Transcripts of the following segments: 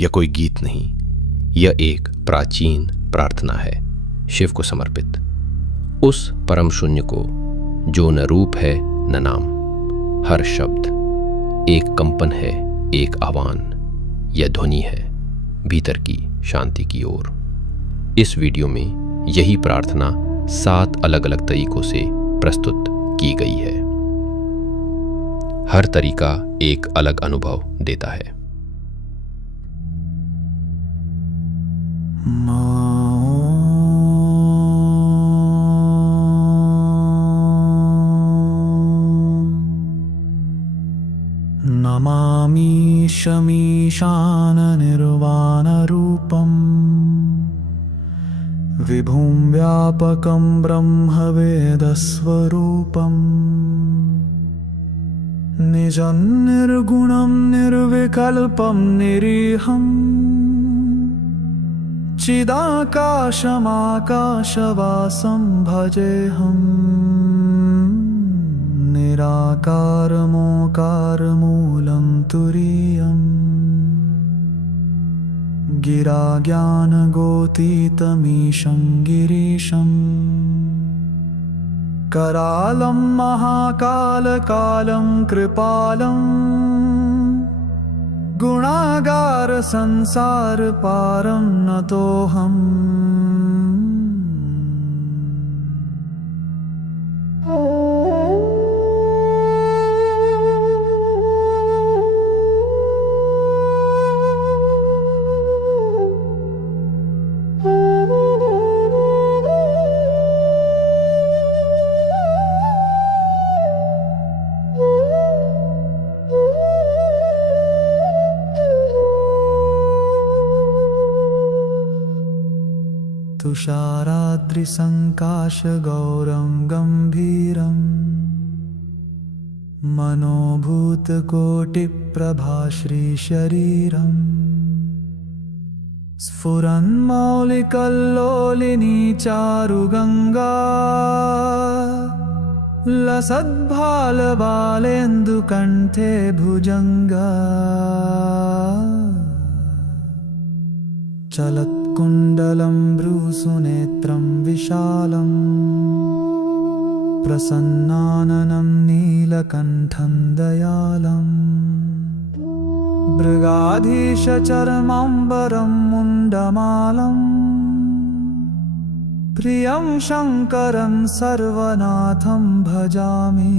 या कोई गीत नहीं, यह एक प्राचीन प्रार्थना है, शिव को समर्पित, उस परम शून्य को जो न रूप है न नाम। हर शब्द एक कंपन है, एक आह्वान, यह ध्वनि है भीतर की शांति की ओर। इस वीडियो में यही प्रार्थना 7 अलग अलग तरीकों से प्रस्तुत की गई है। हर तरीका एक अलग अनुभव देता है। नमामि शमीशान निर्वाणरूपम् विभुं व्यापकं ब्रह्मवेदस्वरूपम् निजं निर्गुणं निर्विकल्पं निरीहम् चिदाकाशमाकाशवासं भजेऽहम् निराकारमोकारमूलं तुरीयम् गिराज्ञानगोतीतमीशं गिरीशम् करालं महाकालकालं कृपालम् गुणागारसंसारपारं नतोऽहम् तुषाराद्रिसङ्काशगौरं गम्भीरम् मनोभूतकोटिप्रभाश्रीशरीरम् स्फुरन्मौलिकल्लोलिनी चारुगङ्गा लसद्भालबालेन्दुकण्ठे भुजङ्गा चलत्कुण्डलं भ्रूसुनेत्रं विशालम् प्रसन्नाननं नीलकण्ठं दयालम् मृगाधीशचर्माम्बरं मुण्डमालम् प्रियं शङ्करं सर्वनाथं भजामि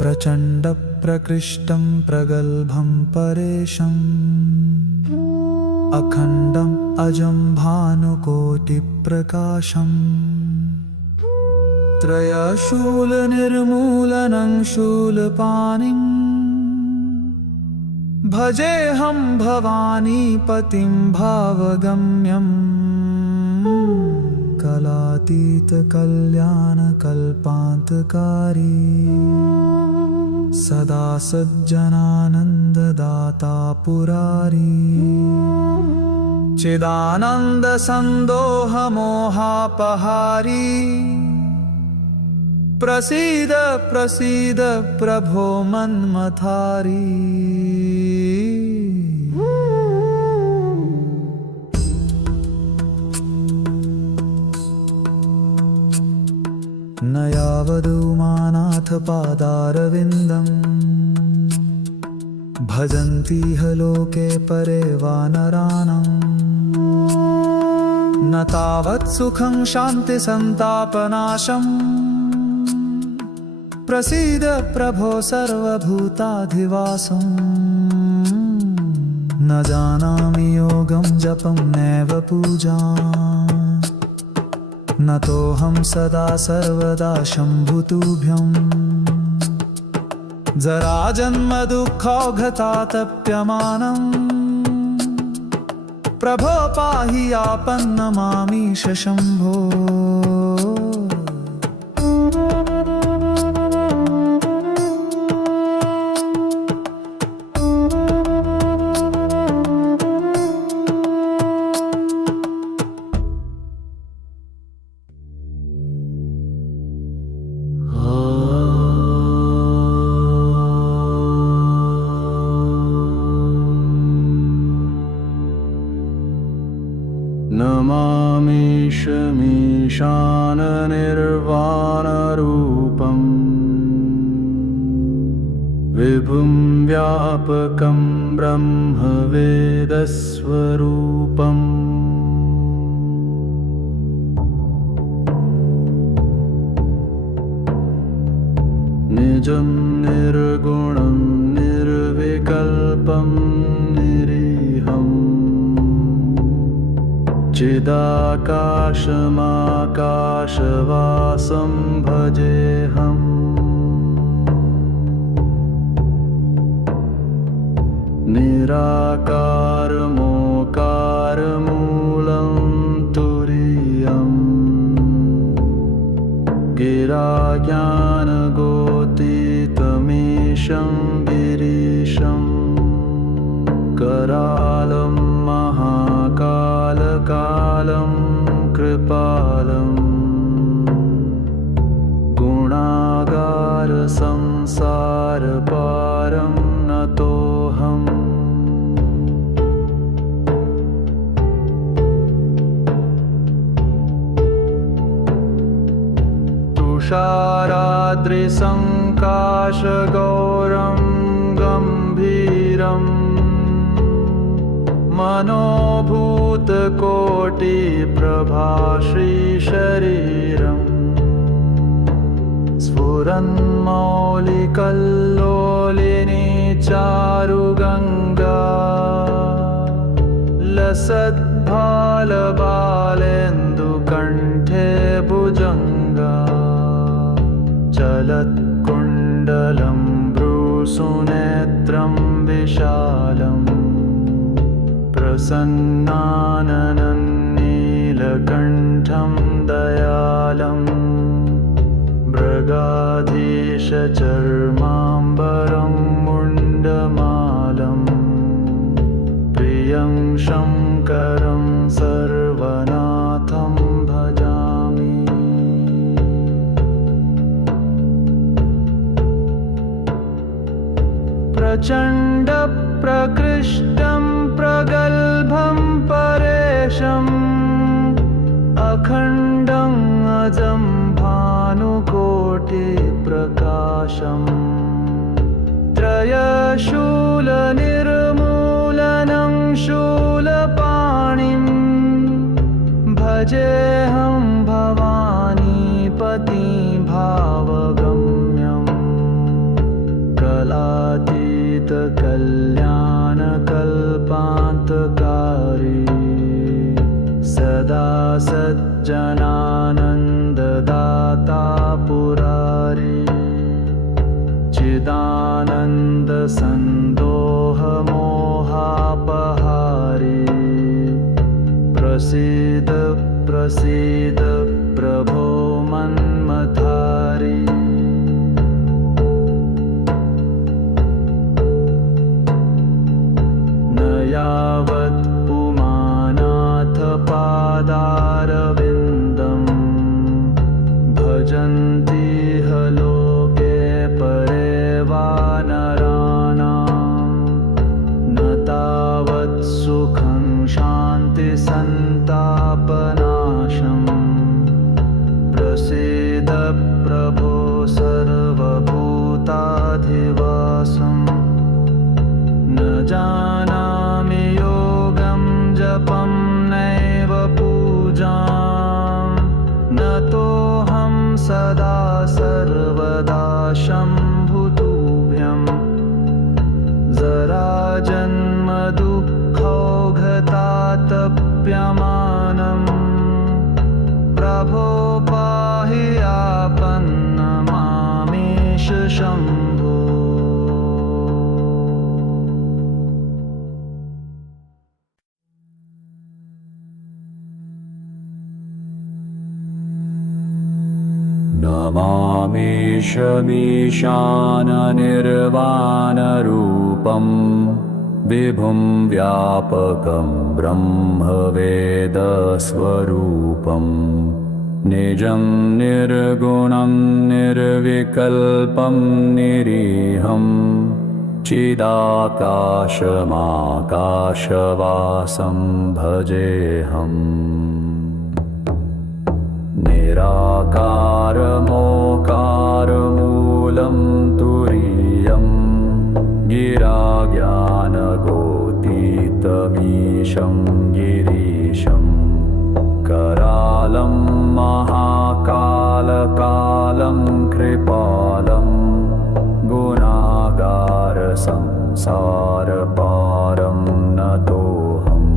प्रचण्डप्रकृष्टं प्रगल्भं परेशम् अखण्डम् अजं भानुकोटिप्रकाशम् त्रयशूलनिर्मूलनं शूलपाणिम् भजेऽहं भवानीपतिं भावगम्यम् कलातीतकल्याणकल्पान्तकारी सदा सज्जनानन्ददाता पुरारी चिदानन्दसन्दोहमोहापहारी प्रसीद प्रसीद प्रभो मन्मथारी न यावदुमानाथ पादारविन्दम् भजन्तीह लोके परे वानराणाम् न तावत् सुखं शान्तिसन्तापनाशम् प्रसीद प्रभो सर्वभूताधिवासम् न जानामि योगं जपं नैव पूजाम् न तोऽहं सदा सर्वदा शम्भुतुभ्यम् जराजन्मदुःखौघतातप्यमानम् प्रभो पाहि आपन्नमामीश शम्भो विभुं व्यापकं ब्रह्मवेदस्वरूपम् निजं निर्गुणं निर्विकल्पं निरीहम् चिदाकाशमाकाशवासं भजेऽहम् निराकारमोकारमूलं तुरीयम् गिराज्ञानगोतीतमीशं गिरीशं करालं महाकालकालं कृपालं गुणागारसंसारपारं नतोऽहम् तुषाराद्रिसङ्काशगौरं गम्भीरम् मनोभूतकोटिप्रभाश्रीशरीरम् स्फुरन्मौलिकल्लोलिनी चारुगङ्गा लसद्भालबालेन्दुकण्ठे भुजङ्गा चलत्कुण्डलं भ्रूसुनेत्रं विशालम् प्रसन्नाननन्नीलकण्ठं दयालम् मृगाधीशचर्माम्बरं मुण्डमालं प्रियं शङ्करं सर्वनाथं भजामि प्रचण्डप्रकृष्टं प्रगल्भं परेशम् अखण्डं अजं भानुकोटिप्रकाशम् त्रयशूलनिर्मूलनं शूलपाणिं भजेऽहं भवानीपतिं भावगम्यम् कलातीतकल्याणकल्पान्तकारी सदा सज्जनानन्ददाता पुरारी चिदानन्दसन्दोहमोहापहारी प्रसीद प्रसीद प्रभो मन्मथारी न यावत् पुमानाथ पादारविन्दं भजन्ति ह लोके परे वानराणां न तावत् सुखं शान्तिसन्तापनाशम् प्रसीद प्रभो सर्वभूताधिवासम् न जानामि योगं जपं नैव पूजां न तोऽहं सदा सर्वदा शम्भुतुभ्यं जराजन्मदुःखौघतातप्यमानं प्रभो पाहि आपन्नमामीश शम्भो नमामीशमीशाननिर्वाणरूपं विभुं व्यापकं ब्रह्मवेदस्वरूपं निजं निर्गुणं निर्विकल्पं निरीहं चिदाकाशमाकाशवासं भजेऽहम् निराकारमोकारमूलं तुरीयम् ईशं गिरीशं करालं महाकालकालं कृपालं गुणागारसंसारपारं नतोऽहम्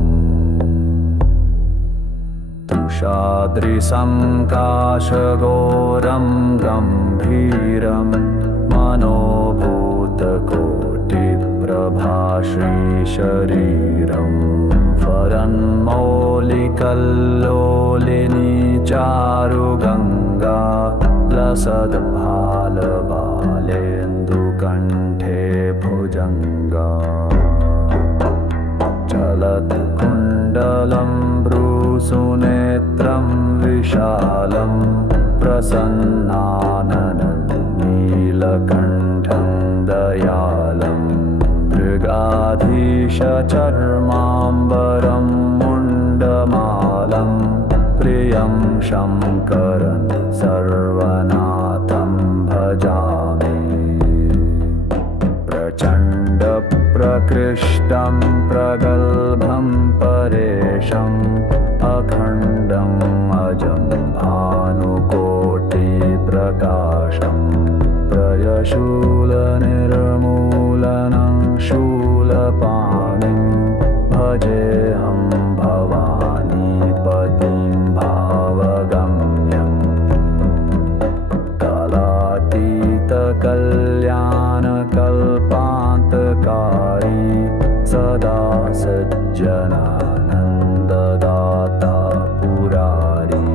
तुषादृशं काशघोरं गम्भीरं मनोभूतकोटिप्रभाश्रीशरीरं फरन्मौलिकल्लोलिनी चारुगङ्गा लसद्भालबालेन्दुकण्ठे भुजङ्गा चलत्कुण्डलं भ्रूसुनेत्रं विशालं प्रसन्नाननं नीलकण्ठं दयालं मृगाधीशचर्माम्बरं मुण्डमालं प्रियं शङ्करं सर्वनाथं भजामि प्रचण्डप्रकृष्टं प्रगल्भं परेशम् अखण्डम् अजं भानुकोटिप्रकाशं प्रयशूलनिर्मूलनं शूलपाणिं भजेऽहं भवानीपतिं भावगम्यम् कालातीतकल्याणकल्पान्तकारी सदा सज्जनानन्ददाता पुरारी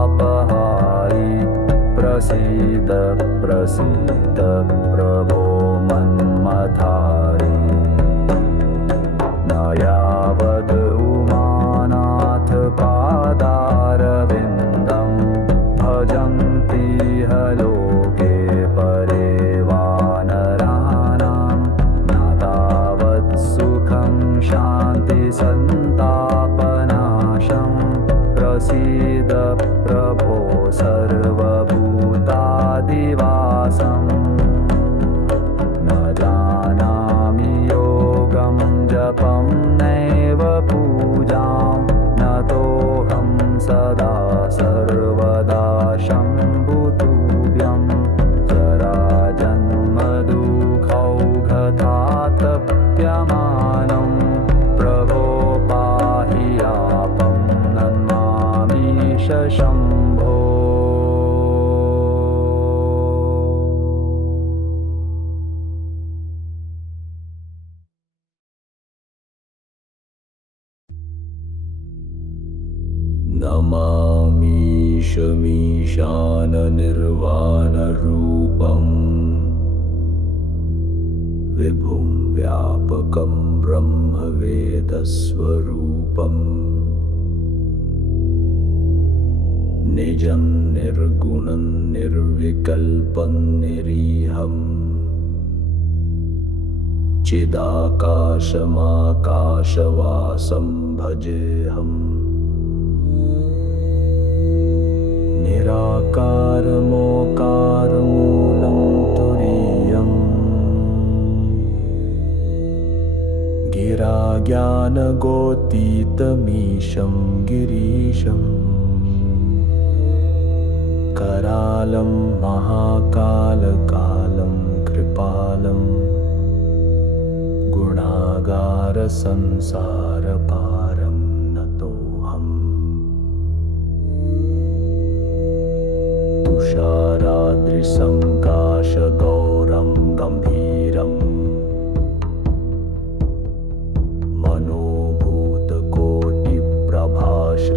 चिदानन्दसन्दोहमोहापहारी प्रसीद प्रसीद प्रभो मन्मथारी न यावद् उमानाथ पादारविन्दं भजन्ति लोके परे वानराणां न तावत् सुखं शान्तिसन्तापनाशं प्रसीद प्रभो सर्वभूतादिवासम् न जानामि योगं जपं नैव पूजां नतोऽहं सदा सर्वदा शम्भुतुभ्यं जराजन्मदुःखौघातप्यमानं प्रभो पाहि यापं नमामीश शम्भो नमामीशमीशाननिर्वाणरूपं विभुं व्यापकं ब्रह्मवेदस्वरूपं निजं निर्गुणं निर्विकल्पं निरीहम् चिदाकाशमाकाशवासं भजेऽहम् निराकारमोकारमूलं तुरीयम् गिराज्ञानगोतीतमीशं गिरीशम् करालं महाकालकालं कृपालं गुणागारसंसारपारं नतोऽहम् तुषारादृशं काशगौरं गम्भीरं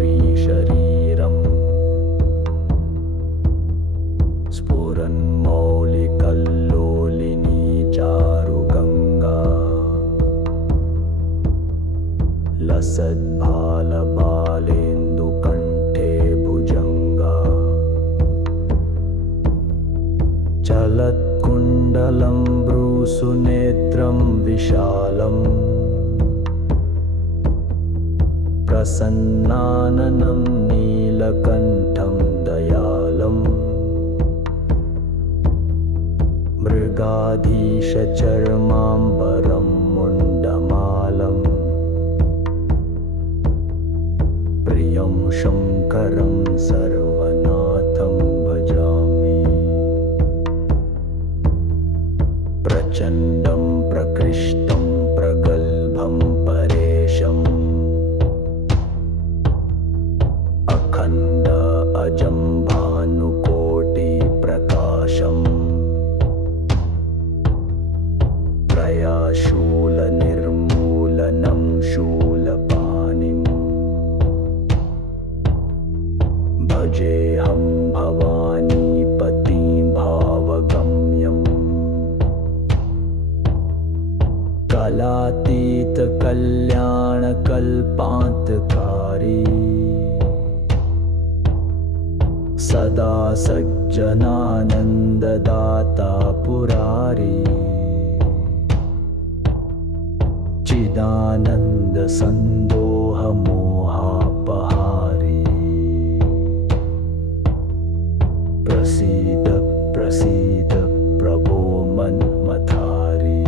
मनोभूतकोटिप्रभाश्रीशरीरं स्फुरन्मौलिकल्लोलिनी चारुगङ्गा लसद्भालबालेन्दुकण्ठे भुजङ्गा चलत्कुण्डलं भ्रूसुनेत्रं विशालं प्रसन्नाननं नीलकण्ठं दयालं मृगा मृगाधीशचर्माम्बरं मुण्डमालं प्रियं शङ्करं सर्वनाथं भजामि। प्रचण्डं प्रकृष्टं प्रगल्भं परेशम् अखण्ड अजं भानुकोटिप्रकाशम् त्रयाशूलनिर्मूलनं शूलपाणिम् भजेऽहं भवानीपतिं भावगम्यम्। कलातीतकल्याणकल्पान्तकारी सदा सज्जनानन्ददाता पुरारी चिदानन्दसन्दोहमोहापहारी प्रसीद प्रसीद प्रभो मन्मथारी।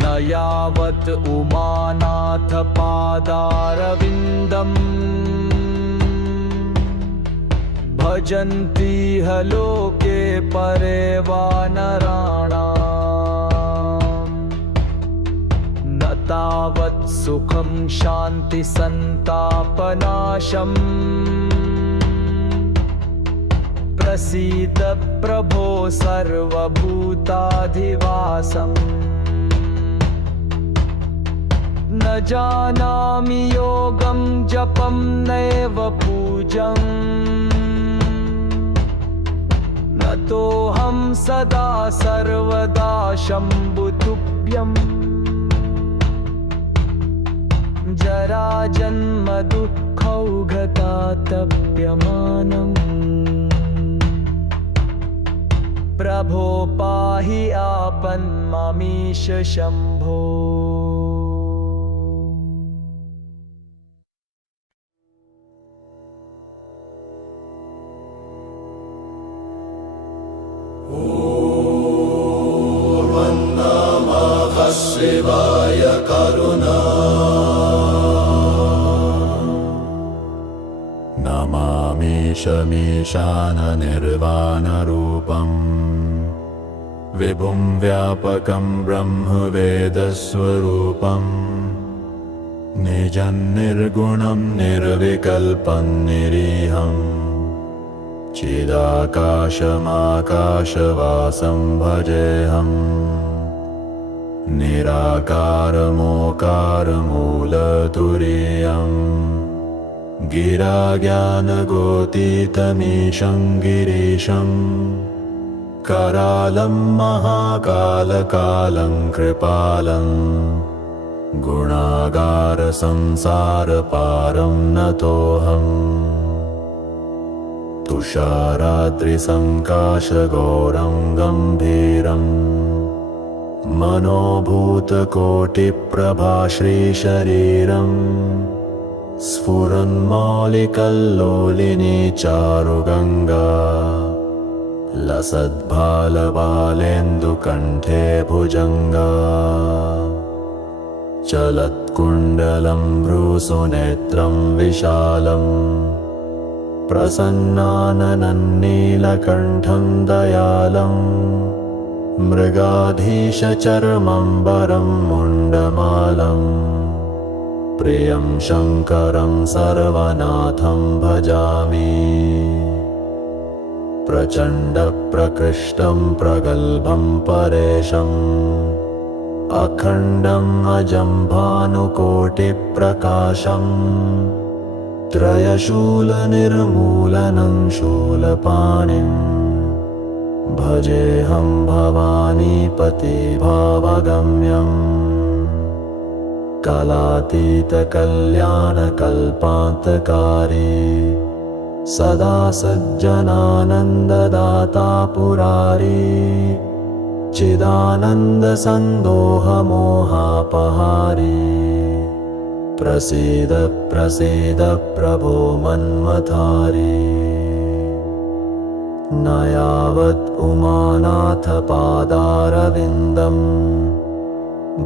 न यावत् उमानाथ पादारविन्दम् भजन्तीह लोके परे वानराणाम् न तावत् सुखं शान्तिसन्तापनाशम् प्रसीद प्रभो सर्वभूताधिवासम्। न जानामि योगं जपं नैव पूजम् नतोऽहं सदा सर्वदा शम्भुतुभ्यम्। जराजन्म दुःखौघतातप्यमानम् प्रभो पाहि आपन्मामीश शम्भो। शिवाय करुणा नमामीशमीशाननिर्वाणरूपम् विभुं व्यापकं ब्रह्मवेदस्वरूपम् निजं निर्गुणं निर्विकल्पं निरीहम् चिदाकाशमाकाशवासं भजेऽहम् निराकारमोकारमूलतुरीयम् गिराज्ञानगोतीतमीशं गिरीशं करालं महाकालकालं कृपालं गुणागारसंसारपारं नतोऽहम् तुषाराद्रिसङ्काशगौरं गम्भीरम् मनोभूतकोटिप्रभाश्रीशरीरम् स्फुरन्मौलिकल्लोलिनी चारुगङ्गा लसद्भालबालेन्दुकण्ठे भुजङ्गा चलत्कुण्डलं भ्रूसुनेत्रं विशालम् प्रसन्नाननन्नीलकण्ठं दयालम् मृगाधीशचर्मम्बरं मुण्डमालम् प्रियं शङ्करं सर्वनाथं भजामि। प्रचण्डप्रकृष्टं प्रगल्भं परेशम् अखण्डम् अजं भानुकोटिप्रकाशम् त्रयशूलनिर्मूलनं शूलपाणिम् भजेऽहं भवानीपति भावगम्यम्। कलातीतकल्याणकल्पान्तकारी सदा सज्जनानन्ददाता पुरारी चिदानन्दसन्दोहमोहापहारी प्रसीद प्रसीद प्रभो मन्मथारी। न यावत् उमानाथपादारविन्दम्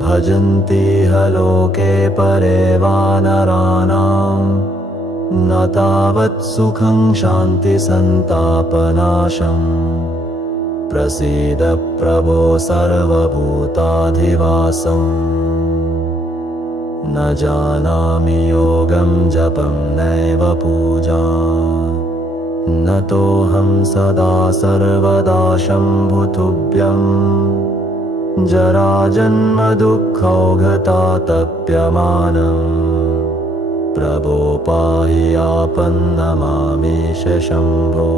भजन्तीह लोके परे वानराणाम् न तावत् सुखं शान्तिसन्तापनाशम् प्रसीद प्रभो सर्वभूताधिवासम् न जानामि योगं जपं नैव पूजाम् न तोऽहं सदा सर्वदा शम्भुतुभ्यं जराजन्मदुःखौघतातप्यमानम् प्रभो पाहि आपन्नमामीश शम्भो।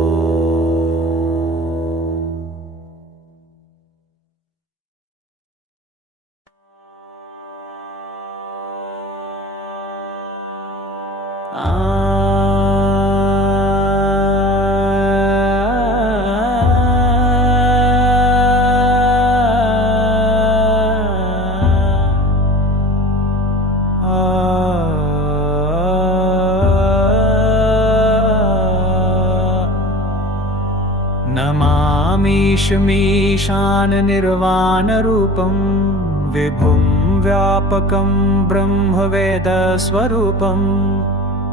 नमामीशमीशान निर्वाणरूपं विभुं व्यापकं ब्रह्मवेदस्वरूपं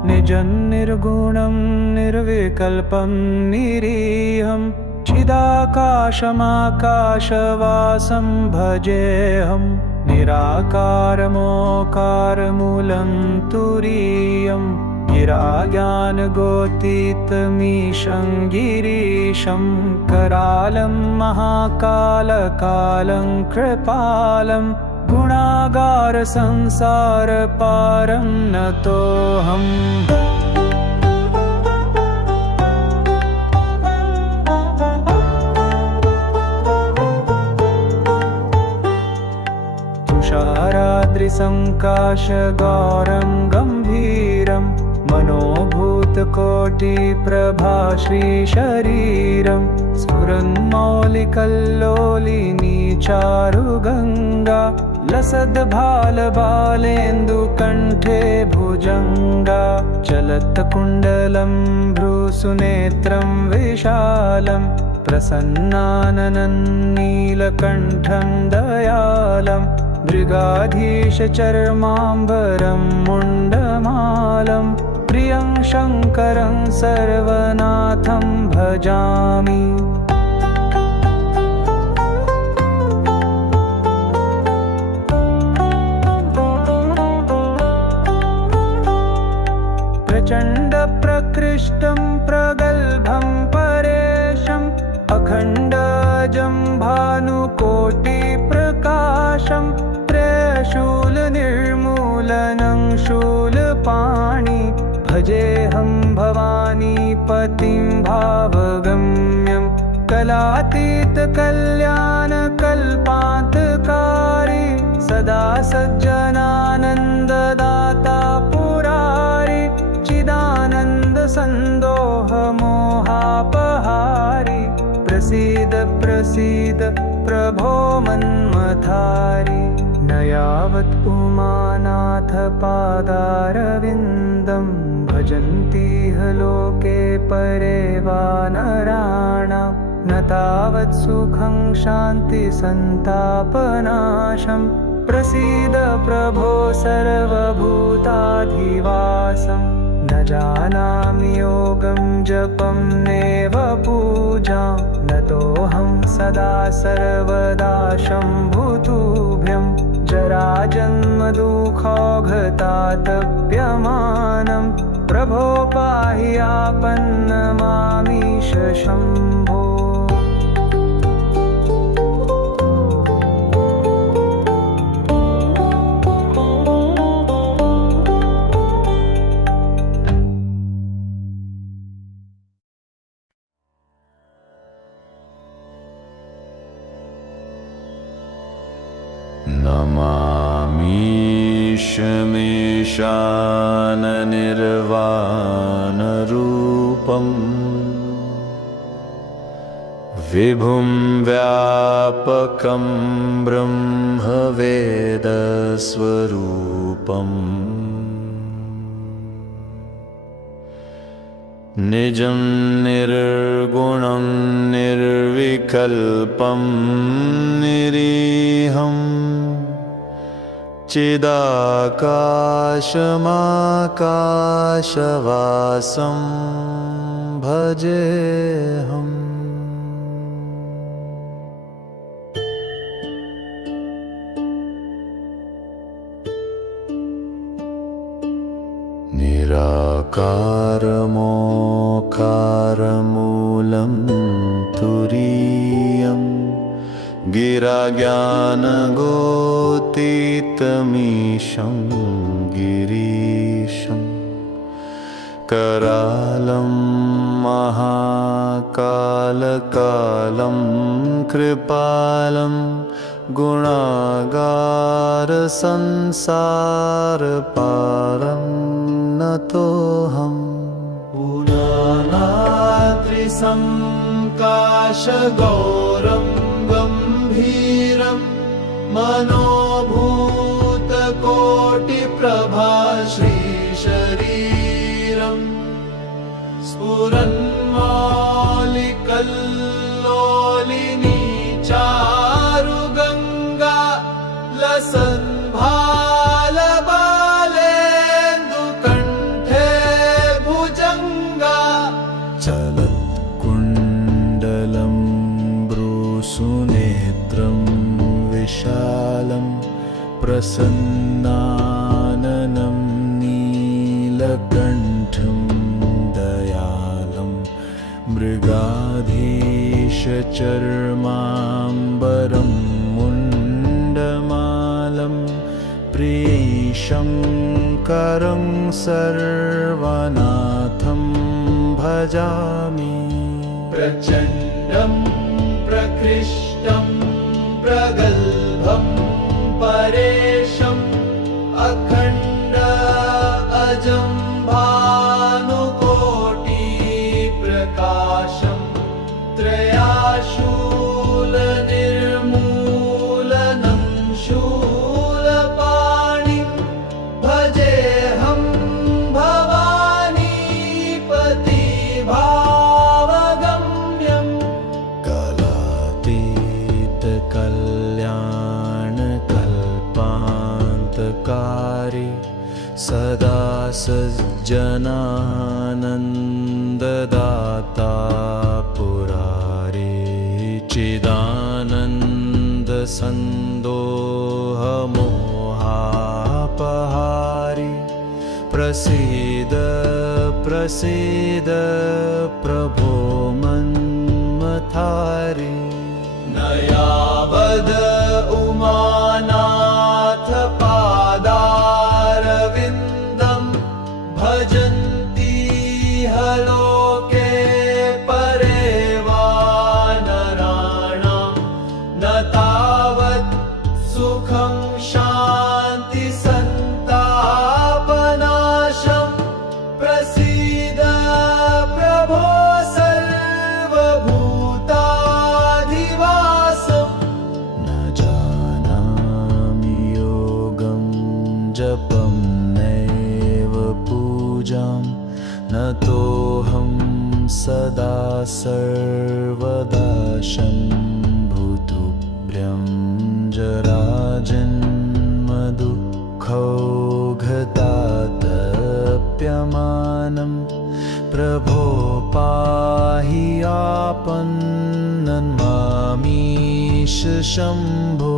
निजं निर्गुणं निर्विकल्पं निरीहं चिदाकाशमाकाशवासं भजेऽहं निराकारमोकारमूलं तुरीयं गिराज्ञानगोतीतमीशं गिरीशं करालं महाकालकालं कृपालं गुणागारसंसारपारं नतोऽहम्। तुषाराद्रिसङ्काशगौरं गम्भीरं मनोभूतकोटिप्रभाश्रीशरीरं स्फुरन्मौलिकल्लोलिनी चारुगङ्गा लसद्भालबालेन्दुकण्ठे भुजङ्गा चलत्कुण्डलं भ्रूसुनेत्रं विशालं प्रसन्नाननं नीलकण्ठं दयालं मृगाधीशचर्माम्बरं मुण्डमालं प्रियं शङ्करं सर्वनाथं भजामि। प्रचण्डप्रकृष्टं प्रगल्भं परेशम् अखण्डजं भानुकोटिप्रकाशं त्रयशूलनिर्मूलनं शूलपाणि भजेऽहं भवानीपतिं भावगम्यं कलातीतकल्याणकल्पान्तकारी सदा सज्जनानन्ददाता पुरारि चिदानन्दसन्दोहमोहापहारि प्रसीद प्रसीद प्रभो मन्मथारि न यावत् उमानाथपादारविन्दं भजन्तीह लोके परे वानराणां न तावत् सुखं शान्तिसन्तापनाशं प्रसीद प्रभो सर्वभूताधिवासम् न जानामि योगं जपं नैव पूजां न तोऽहं सदा सर्वदा शम्भुतुभ्यं जराजन्मदुःखौघतातप्यमानं प्रभो पाहि आपन्नमामीश शम्भो। नमामीशमीशाननिर्वाणरूपम् विभुं व्यापकं ब्रह्मवेदस्वरूपम् निजं निर्गुणं निर्विकल्पं निरीहम् चिदाकाशमाकाशवासं भजेऽहम्। निराकारमोकारमूलं तुरीयं गिराज्ञानगोतीतमीशं गिरीशं करालं महाकालकालं कृपालं गुणागारसंसारपारं नतोऽहम्। पुराणात्रिसङ्काशगौरं गम्भीरं मनोभूतकोटिप्रभा श्रीशरीरं स्फुरन्मौलिकल्लोलिनी चारुगङ्गा लसन्भालबालेन्दुकण्ठे भुजङ्गा चलत्कुण्डलं भ्रूसुनेत्रं विशालं प्रसन्नाननं नीलकण्ठं दयालं मृगाधीशचर्माम्बरं मुण्डमालं प्रियशङ्करं सर्वनाथं भजामि। प्रचण्डं प्रकृष्टं प्रगल्भं परेशम् अखण्ड अजं भानुकोटिप्रकाशं त्रयाशूलनिर्मूलनं शूलपाणिं भजेऽहं भवानीपतिभावगम्यं। कलातीतकल्याणकल्पान्तकारी सदा सज्जनानन्ददाता पुरारे चिदानन्दसन्दोहमोहापहारि प्रसीद प्रसीद प्रभो मन्मथारि। नयावद उमानाथ पादारविन्दं भजन्ति हलोके परे वा नराणां न तावत् सुखं शान्ति सन्तापनाशं। प्रसीद प्रभो सर्वभूताधिवासम्। न जानामि योगं जपं नैव पूजां न तोऽहं सदा सर्वदा शम्भुतुभ्यं जराजन्मदुःखौघतातप्यमानं प्रभो पाहि आपन्नं मामीश शम्भो।